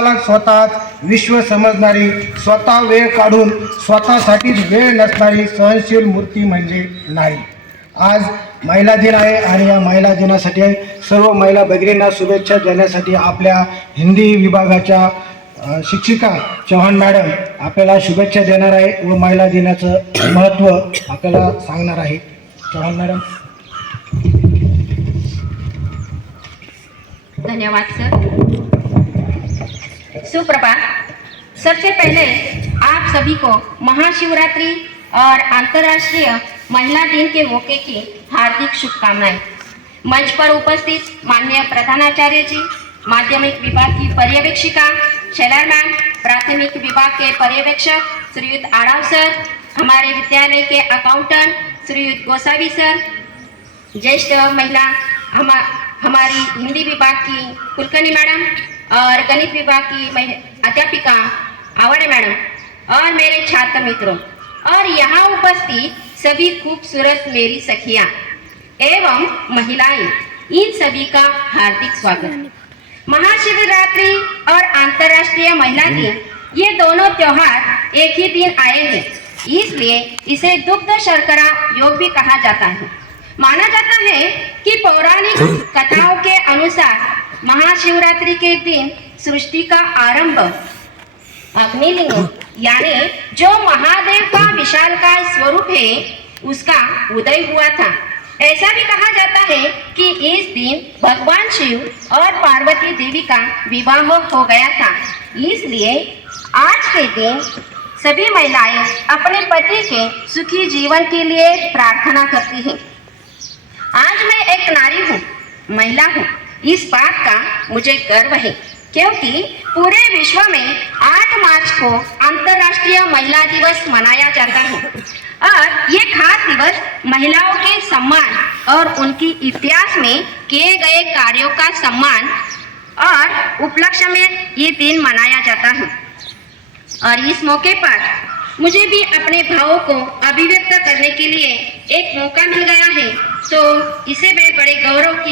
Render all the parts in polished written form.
आम्हाला स्वतःच विश्व समजणारी, स्वतः वेळ काढून स्वतःसाठीच वेळ नसणारी सहनशील मूर्ती म्हणजे नारी. आज महिला दिन आहे आणि या महिला दिनासाठी सर्व महिला भगिनींना शुभेच्छा देण्यासाठी आपल्या हिंदी विभागाच्या शिक्षिका चव्हाण मॅडम आपल्याला शुभेच्छा देणार आहे व महिला दिनाचं महत्त्व आपल्याला सांगणार आहे. चव्हाण मॅडम. धन्यवाद सर. सुप्रभात. सबसे पहले आप सभी को महाशिवरात्रि और अंतर्राष्ट्रीय महिला दिन के मौके की हार्दिक शुभकामनाएं. मंच पर उपस्थित माननीय प्रधानाचार्य जी, माध्यमिक विभाग की पर्यवेक्षिका शेलार मैम, प्राथमिक विभाग के पर्यवेक्षक श्रीयुत आराव सर, हमारे विद्यालय के अकाउंटेंट श्रीयुत गोसावी सर, ज्येष्ठ महिला हमारी हिंदी विभाग की कुलकर्णी मैडम और गणित विभाग की अध्यापिका आवाड़े मैडम और मेरे छात्र मित्रों और यहाँ उपस्थित सभी खूबसूरत मेरी सखियाँ एवं महिलाएं, इन सभी का हार्दिक स्वागत. महाशिवरात्रि और अंतर्राष्ट्रीय महिला दिन ये दोनों त्योहार एक ही दिन आए हैं, इसलिए इसे दुग्ध शर्करा योग भी कहा जाता है. माना जाता है कि पौराणिक कथाओं के अनुसार महाशिवरात्रि के दिन सृष्टि का आरंभ अग्निलिंग यानी जो महादेव का विशालकाय स्वरूप है उसका उदय हुआ था. ऐसा भी कहा जाता है कि इस दिन भगवान शिव और पार्वती देवी का विवाह हो गया था. इसलिए आज के दिन सभी महिलाएं अपने पति के सुखी जीवन के लिए प्रार्थना करती हैं. आज मैं एक नारी हूँ, महिला हूँ, इस बात का मुझे गर्व है क्योंकि पूरे विश्व में 8 मार्च को अंतर्राष्ट्रीय महिला दिवस मनाया जाता है और ये खास दिवस महिलाओं के सम्मान और उनकी इतिहास में किए गए कार्यों का सम्मान और उपलक्ष्य में ये दिन मनाया जाता है. और इस मौके पर मुझे भी अपने भावों को अभिव्यक्त करने के लिए एक मौका मिल गया है, तो इसे मैं बड़े गौरव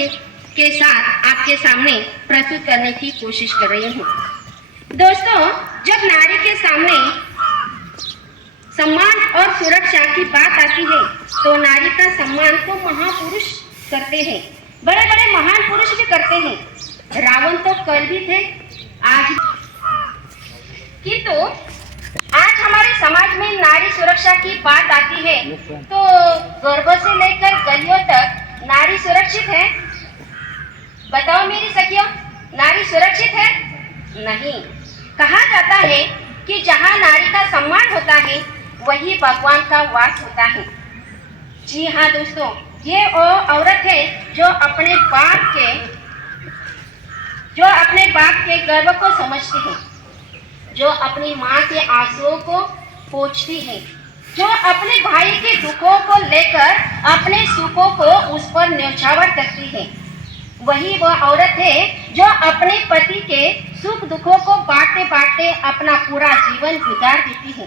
के साथ आपके सामने प्रस्तुत करने की कोशिश कर रही हूँ. दोस्तों, जब नारी के सामने सम्मान और सुरक्षा की बात आती है तो नारी का सम्मान तो महापुरुष करते हैं, बड़े बड़े महान पुरुष भी करते हैं. रावण तो कल भी थे, आज किंतु आज हमारे समाज में नारी सुरक्षा की बात आती है तो गर्भ से लेकर गलियों तक नारी सुरक्षित है? बताओ मेरी सखियों, नारी सुरक्षित है? नहीं. कहा जाता है कि जहाँ नारी का सम्मान होता है वही भगवान का वास होता है. जी हाँ दोस्तों, ये वो औरत है जो अपने बाप के गर्व को समझती है, जो अपनी माँ के आंसुओं को पोंछती है, जो अपने भाई के दुखों को लेकर अपने सुखों को उस पर न्यौछावर करती है. वही वह औरत है जो अपने पति के सुख दुखों को बांटते बांटते अपना पूरा जीवन गुजार देती है.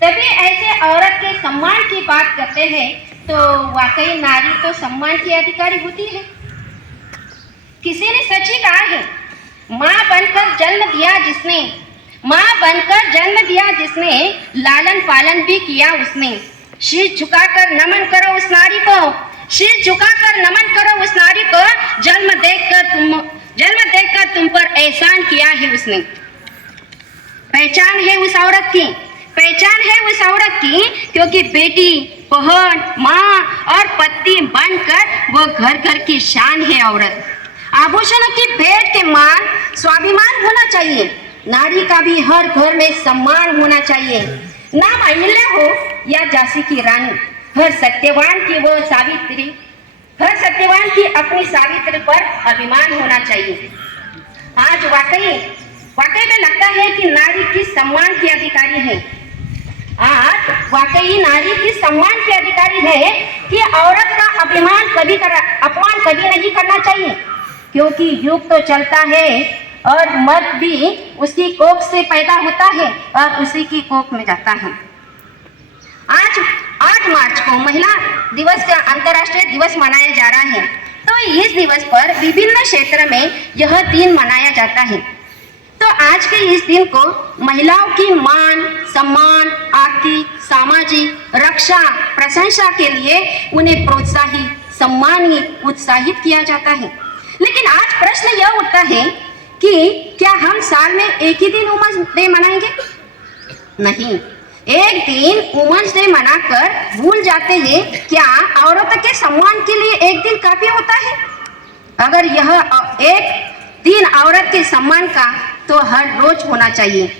तभी ऐसे औरत के सम्मान की बात करते हैं तो वाकई नारी तो सम्मान की अधिकारी होती है. किसी ने सच ही कहा है, माँ बनकर जन्म दिया जिसने, लालन पालन भी किया उसने. शीश झुकाकर नमन करो उस नारी को, शीश झुकाकर नमन करो उस नारी को, जन्म देकर तुम पर एहसान किया है उसने. पहचान है उस औरत की क्योंकि बेटी, बहन, माँ और पत्नी बनकर वो घर घर की शान है औरत. आभूषणों की भेंट के मान स्वाभिमान होना चाहिए. नारी का भी हर घर में सम्मान होना चाहिए. नाम अहिल्या हो या झांसी की रानी, हर सत्यवान की अपनी सावित्री पर अभिमान होना चाहिए. आज वाकई में लगता है कि नारी किस सम्मान की अधिकारी है. आज वाकई नारी किस सम्मान की अधिकारी है कि औरत का अपमान कभी नहीं करना चाहिए, क्योंकि युग तो चलता है और मर्द भी उसकी कोख से पैदा होता है और उसी की कोख में जाता है. आज 8 मार्च को महिला दिवस का अंतर्राष्ट्रीय दिवस मनाया जा रहा है, तो इस दिवस पर विभिन्न क्षेत्र में यह दिन मनाया जाता है. तो आज आज के इस दिन को महिलाओं की मान, सम्मान, आर्थिक, सामाजिक रक्षा, प्रशंसा के लिए उन्हें प्रोत्साहित, सम्मानित, उत्साहित किया जाता है। लेकिन आज प्रश्न यह उठता है कि क्या हम साल में एक ही दिन वुमेन्स डे मनाएंगे? नहीं, एक दिन वुमेन्स डे मनाकर भूल जाते हैं क्या औरतों के सम्मान के लिए एक दिन काफी होता है? अगर यह एक दिन औरत के सम्मान का तो हर रोज होना चाहिए।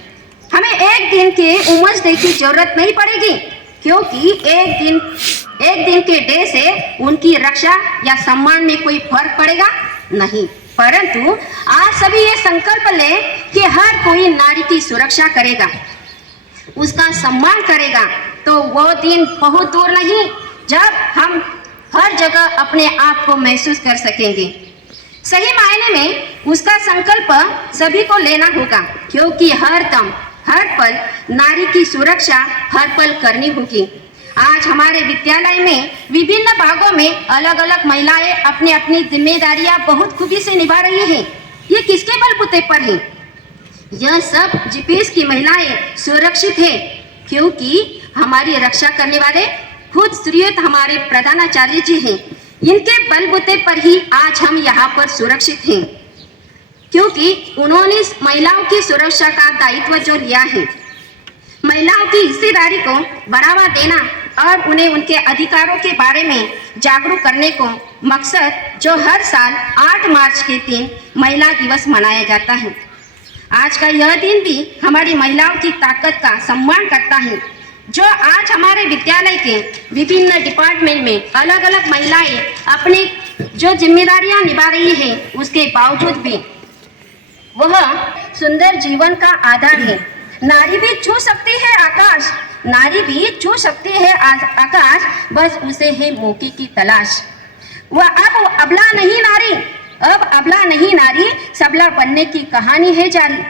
हमें एक दिन के वुमेन्स डे की जरूरत नहीं पड़ेगी, क्योंकि एक दिन के डे से उनकी रक्षा या सम्मान में कोई फर्क पड़ेगा नहीं। परंतु आज सभी ये संकल्प लें कि हर कोई नारी की सुरक्षा करेगा, उसका सम्मान करेगा, तो वो दिन बहुत दूर नहीं जब हम हर जगह अपने आप को महसूस कर सकेंगे। सही मायने में उसका संकल्प सभी को लेना होगा, क्योंकि हर दम, हर पल नारी की सुरक्षा हर पल करनी होगी। आज हमारे विद्यालय में विभिन्न भागों में अलग अलग महिलाएं अपनी अपनी जिम्मेदारियां बहुत खूबी से निभा रही हैं। ये किसके बलबूते पर है? यह सब जीपीएस की महिलाएं सुरक्षित है, क्योंकि हमारी रक्षा करने वाले खुद श्रीयुत हमारे प्रधानाचार्य जी हैं। इनके बलबूते पर ही आज हम यहाँ पर सुरक्षित हैं, क्योंकि उन्होंने महिलाओं की सुरक्षा का दायित्व जो लिया है। महिलाओं की हिस्सेदारी को बढ़ावा देना और उन्हें उनके अधिकारों के बारे में जागरूक करने को मकसद जो हर साल 8 मार्च के दिन महिला दिवस मनाया जाता है। आज का यह दिन भी हमारी महिलाओं की ताकत का सम्मान करता है। जो आज हमारे विद्यालय के विभिन्न डिपार्टमेंट में अलग अलग महिलाएं अपनी जो जिम्मेदारियां निभा रही है, उसके बावजूद भी वह सुंदर जीवन का आधार है। नारी भी छू सकती है आकाश, नारी भी छू सकती है आकाश, बस उसे है मौके की तलाश। वह अब अबला नहीं नारी, अब अबला नहीं नारी, सबला बनने की कहानी है जारी।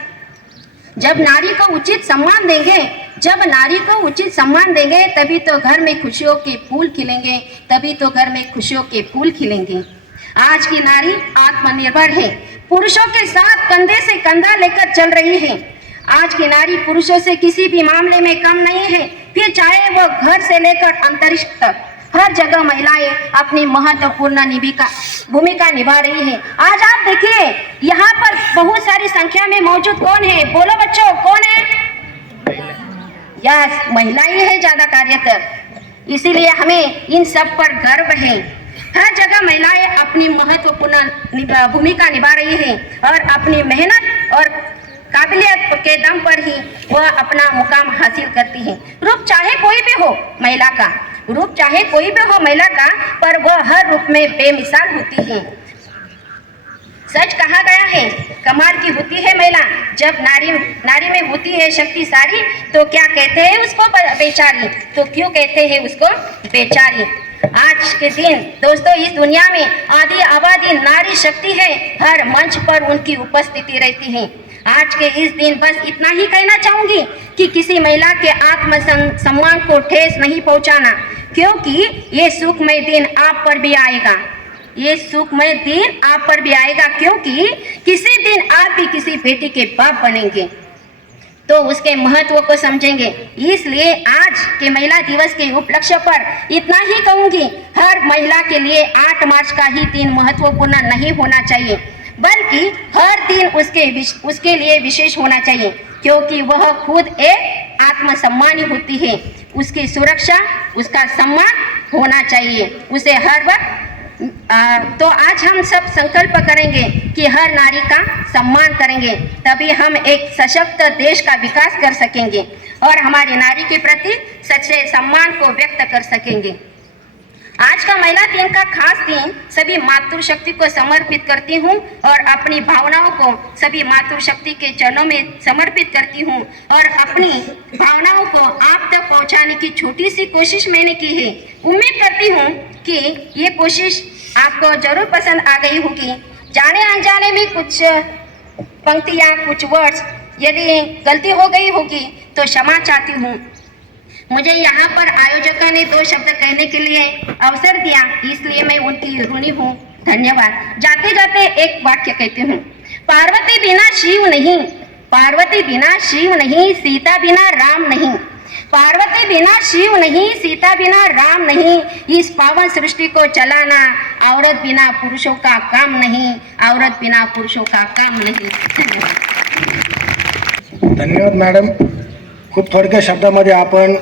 जब नारी को उचित सम्मान देंगे, जब नारी को उचित सम्मान देंगे, तभी तो घर में खुशियों के फूल खिलेंगे, तभी तो घर में खुशियों के फूल खिलेंगे। आज की नारी आत्मनिर्भर है, पुरुषों के साथ कंधे से कंधा लेकर चल रही है। आज की नारी पुरुषों से किसी भी मामले में कम नहीं है, फिर चाहे वो घर से लेकर अंतरिक्ष तक हर जगह महिलाएं अपनी महत्वपूर्ण भूमिका निभा रही है। आज आप देखिए यहाँ पर बहुत सारी संख्या में मौजूद कौन है? बोलो बच्चों, कौन है? यस, महिलाएं है ज्यादा कार्यरत, इसीलिए हमें इन सब पर गर्व है। हर जगह महिलाएं अपनी महत्वपूर्ण भूमिका निभा रही है और अपनी मेहनत और काबिलियत के दम पर ही वह अपना मुकाम हासिल करती है। रूप चाहे कोई भी हो महिला का, रूप चाहे कोई भी हो महिला का, पर वह हर रूप में बेमिसाल होती है। सच कहा गया है, कमाल की होती है महिला। जब नारी में होती है शक्ति सारी, तो क्या कहते हैं उसको बेचारी, तो क्यों कहते हैं उसको बेचारी। आज के दिन दोस्तों इस दुनिया में आधी आबादी नारी शक्ति है, हर मंच पर उनकी उपस्थिति रहती है। आज के इस दिन बस इतना ही कहना चाहूंगी कि किसी महिला के आत्म सम्मान को ठेस नहीं पहुंचाना, क्योंकि ये सुखमय दिन आप पर भी आएगा, ये सुखमय दिन आप पर भी आएगा, क्योंकि किसी दिन आप भी किसी बेटी के बाप बनेंगे तो उसके महत्व को समझेंगे। इसलिए आज के महिला दिवस के उपलक्ष्य पर इतना ही कहूंगी, हर महिला के लिए 8 मार्च का ही दिन महत्वपूर्ण नहीं होना चाहिए, बल्कि हर दिन उसके लिए विशेष होना चाहिए, क्योंकि वह खुद एक आत्मसम्मानी होती है। उसकी सुरक्षा, उसका सम्मान होना चाहिए उसे हर वक्त। तो आज हम सब संकल्प करेंगे कि हर नारी का सम्मान करेंगे, तभी हम एक सशक्त देश का विकास कर सकेंगे और हमारी नारी के प्रति सच्चे सम्मान को व्यक्त कर सकेंगे। आज का महिला दिन का खास दिन सभी मातृशक्ति को समर्पित करती हूँ और अपनी भावनाओं को सभी मातृशक्ति के चरणों में समर्पित करती हूँ और अपनी भावनाओं को आप तक पहुँचाने की छोटी सी कोशिश मैंने की है। उम्मीद करती हूँ कि ये कोशिश आपको जरूर पसंद आ गई होगी। जाने अनजाने में कुछ पंक्तियाँ, कुछ वर्ड्स यदि गलती हो गई होगी तो क्षमा चाहती हूँ। मुझे यहाँ पर आयोजकों ने 2 शब्द कहने के लिए अवसर दिया, इसलिए मैं उनकी ऋणी हूँ। धन्यवाद। जाते जाते एक वाक्य कहती हूँ, पार्वती बिना शिव नहीं, पार्वती बिना शिव नहीं, सीता बिना राम नहीं। पार्वती बिना शिव नहीं, सीता बिना राम नहीं। इस पावन सृष्टि को चलाना औरत बिना पुरुषों का काम नहीं, औरत बिना पुरुषों का काम नहीं। धन्यवाद मॅडम. खूप थोडक्या शब्दामध्ये आपण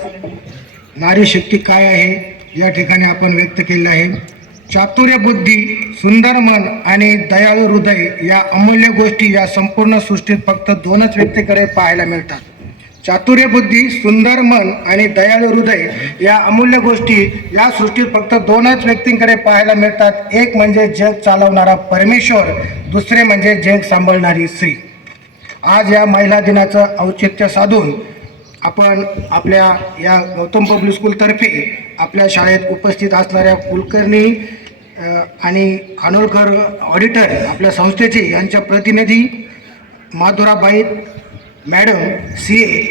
नारी शक्ती काय आहे या ठिकाणी आपण व्यक्त केलेलं आहे. चातुर्य बुद्धी, सुंदर मन आणि दयाळू हृदय या अमूल्य गोष्टी या संपूर्ण सृष्टीत फक्त दोनच व्यक्तीकडे पाहायला मिळतात. चातुर्य बुद्धी, सुंदर मन आणि दयाळू हृदय या अमूल्य गोष्टी या सृष्टीत फक्त दोनच व्यक्तींकडे पाहायला मिळतात. एक म्हणजे जग चालवणारा परमेश्वर, दुसरे म्हणजे जग सांभाळणारी स्त्री. आज या महिला दिनाचं औचित्य साधून आपण आपल्या या गौतम पब्लिक स्कूलतर्फे आपल्या शाळेत उपस्थित असणाऱ्या कुलकर्णी आणि खानोलकर ऑडिटर आपल्या संस्थेचे यांच्या प्रतिनिधी माधुराबाई मॅडम CA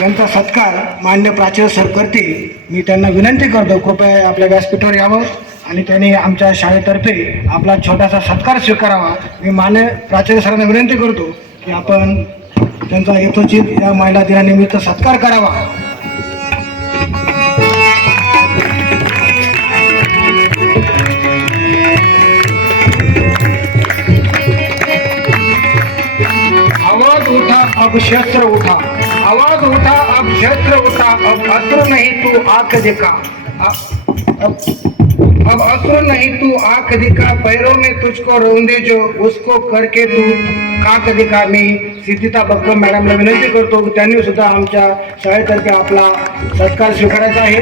यांचा सत्कार मान्य प्राचार्य सर करतील. मी त्यांना विनंती करतो कृपया आपल्या व्यासपीठावर यावं आणि त्यांनी आमच्या शाळेतर्फे आपला छोटासा सत्कार स्वीकारावा. मी मान्य प्राचार्य सरांना विनंती करतो की आपण त्यांचा यथोचित या महिला दिनानिमित्त सत्कार करावा. आवाज उठा अब शस्त्र उठा, आवाज उठा अब शस्त्र उठा, अब अस्त्र नहीं तू आंख दिखा, अब अस्त्र नहीं तू आंख दिखा, पैरों में तुझको रौंदे जो उसको करके तू खाक दिखा. मी सिद्धिता बक्कम मॅडमला विनंती करतो की त्यांनी सुद्धा आमच्या शाळेतर्फे आपला सत्कार स्वीकारायचा आहे.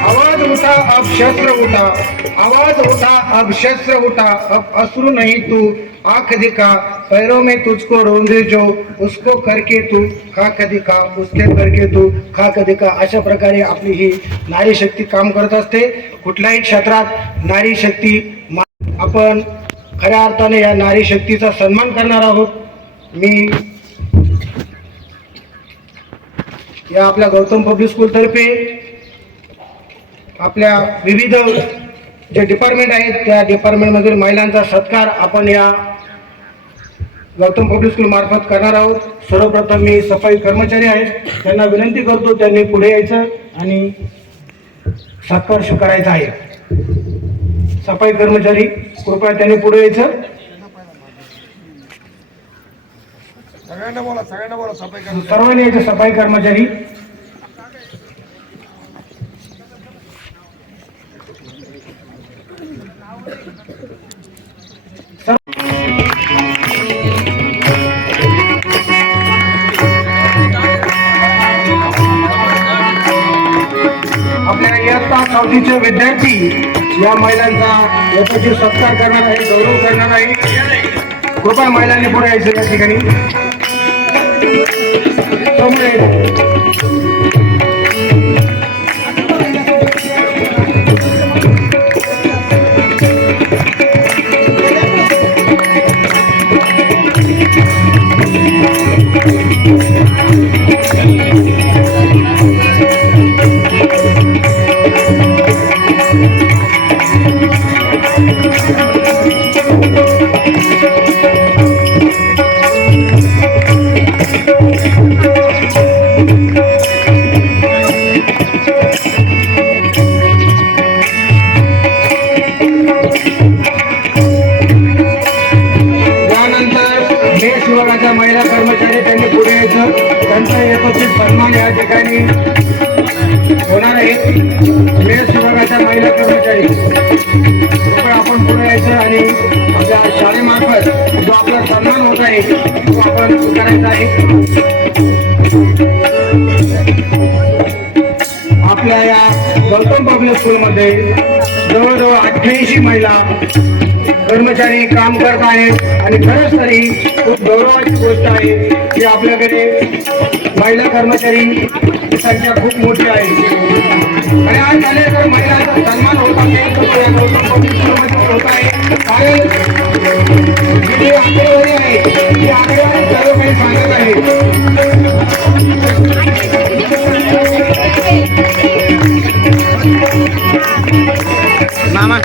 आवाज उठा अब शस्त्र उठा, आवाज उठा अब शस्त्र उठा, अब अश्रु नहीं तू आंख दिखा, पैरों में तुझको रौंदे जो उसको करके तू खाक दिखा, उसके करके तू खाक दिखा. अशा प्रकारे आपली ही नारी शक्ती काम करत असते. कुठल्याही क्षेत्रात नारी शक्ती आपण खऱ्या अर्थाने या नारी शक्तीचा सन्मान करणार आहोत. मी या आपल्या गौतम पब्लिक स्कूलतर्फे आपल्या विविध जे डिपार्टमेंट आहेत त्या डिपार्टमेंटमधील महिलांचा सत्कार आपण या गौतम पब्लिक स्कूल मार्फत करणार आहोत. सर्वप्रथम मी सफाई कर्मचारी आहेत त्यांना विनंती करतो त्यांनी पुढे यायचं आणि सत्कार स्वीकारायचा आहे. सफाई कर्मचारी कृपया त्यांनी पुढे यायचं. सर्वांनी यायचं. सफाई कर्मचारी आपल्या इयत्ता 4वीचे विद्यार्थी या महिलांचा यथोचित सत्कार करणार आहे, गौरव करणार आहे. कृपया महिलांनी पुढे यायचं या ठिकाणी. विभागाच्या महिला कर्मचारी त्यांनी पुढे यायचं. त्यांचा यथोचित सन्मान या ठिकाणी होणार आहे. मेस विभागाच्या महिला कर्मचारी कृपया आपण पुढे यायचं आणि आपल्या शाळेमार्फत जो आपला सन्मान होत आहे तो आपण स्वीकारायचा आहे. आपल्या या गौतम पब्लिक स्कूलमध्ये जवळजवळ 88 महिला कर्मचारी काम करत आहेत आणि खरंच तरी खूप गौरवाची गोष्ट आहे की आपल्याकडे महिला कर्मचारी संख्या खूप मोठी आहे. आणि आज झाले तर महिलांचा सन्मान होत आहे तो या गौतम पब्लिक स्कूलमध्ये होत आहे. कारण जी आकडेवारी आहे ती आकडेवारी सर्व काही सांगत आहे. मामा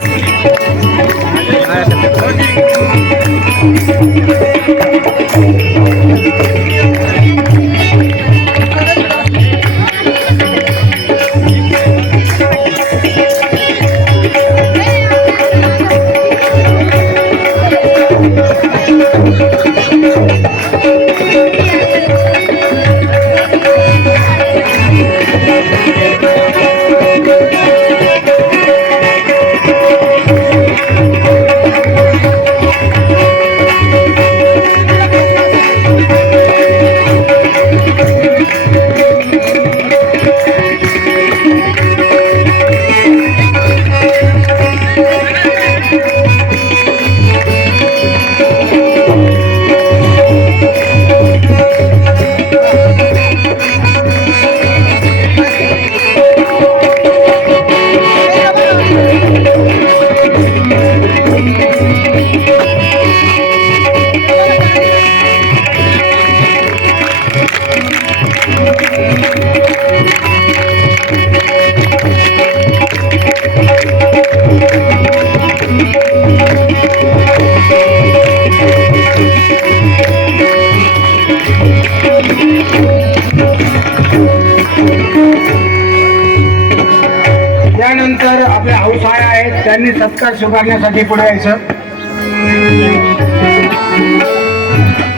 त्यानंतर आपले हाऊस आहेत त्यांनी सत्कार स्वीकारण्यासाठी पुढे यायचं.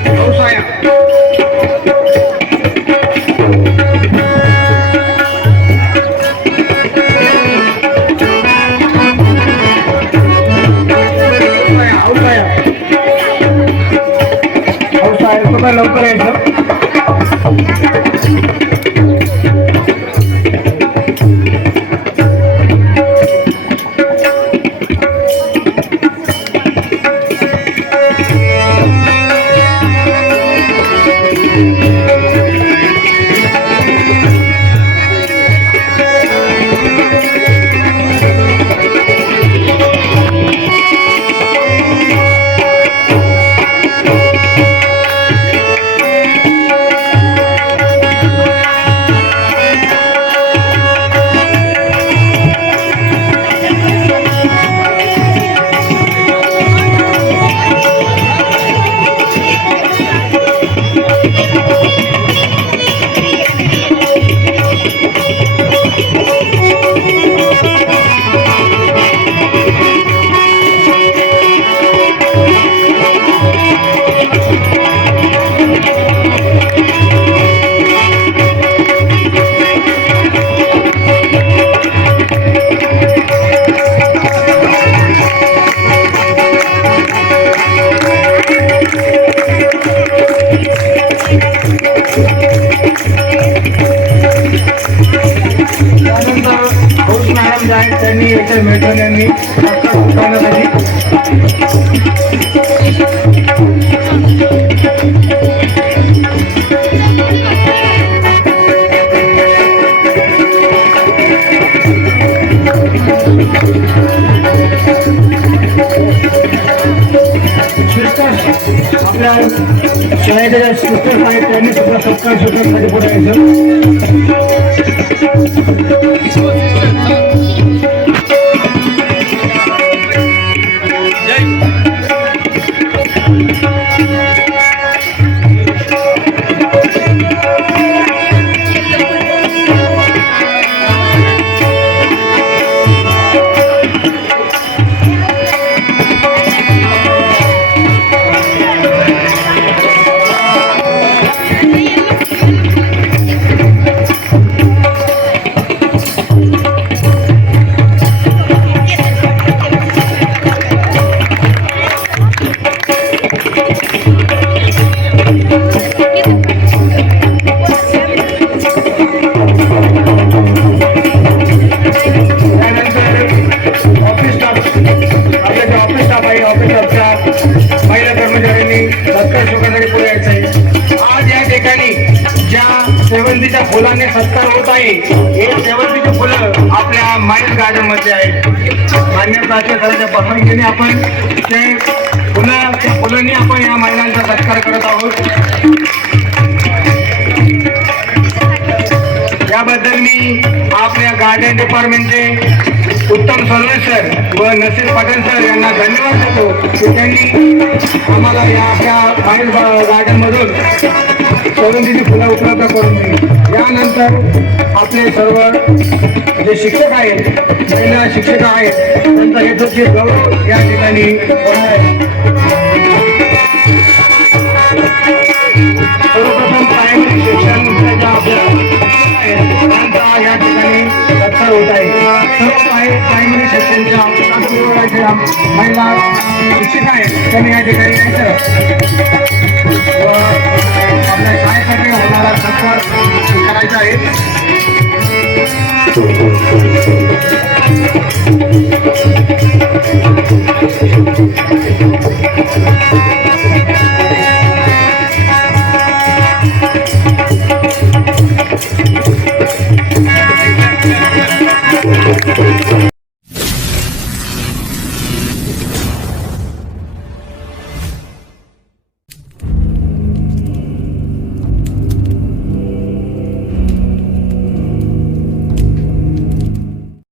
हाऊस आहे लवकर यायचं. त्यांनी याच्या मेट्रोनॅनी आपल्या शाळेच्या सिस्टर्स आहेत त्यांनी सुद्धा सत्कार स्वीकारण्यासाठी पुढे यायचं. शेवंतीच्या फुलाने सत्कार होत आहे. हे शेवंतीची फुलं आपल्या माइंड गार्डन मध्ये आहेत. मान्यताच्या सरांच्या पसंतीने आपण ते फुलांनी आपण या महिलांचा सत्कार करत आहोत. याबद्दल मी आपल्या गार्डन डिपार्टमेंटचे उत्तम सोनवणे सर व नसीर पाटील सर यांना धन्यवाद देतो की त्यांनी आम्हाला या आपल्या बाहेर गार्डनमधून सौगंधीची फुलं उपलब्ध करून दिली. यानंतर आपले सर्व जे शिक्षक आहेत, महिला शिक्षक आहेत, त्यांचा यथोचित गौरव या ठिकाणी होणार आहे. सर्वप्रथम प्रायमरी शिक्षण ज्या आपल्या आहेत त्यांचा या ठिकाणी सत्कार होत आहे. सर्व प्रायमरी शिक्षणच्या विभागाच्या महिला शिक्षक आहेत त्यांनी या ठिकाणी यायचं व आपल्या शाळेसाठी होणारा सत्कार करायचा आहे.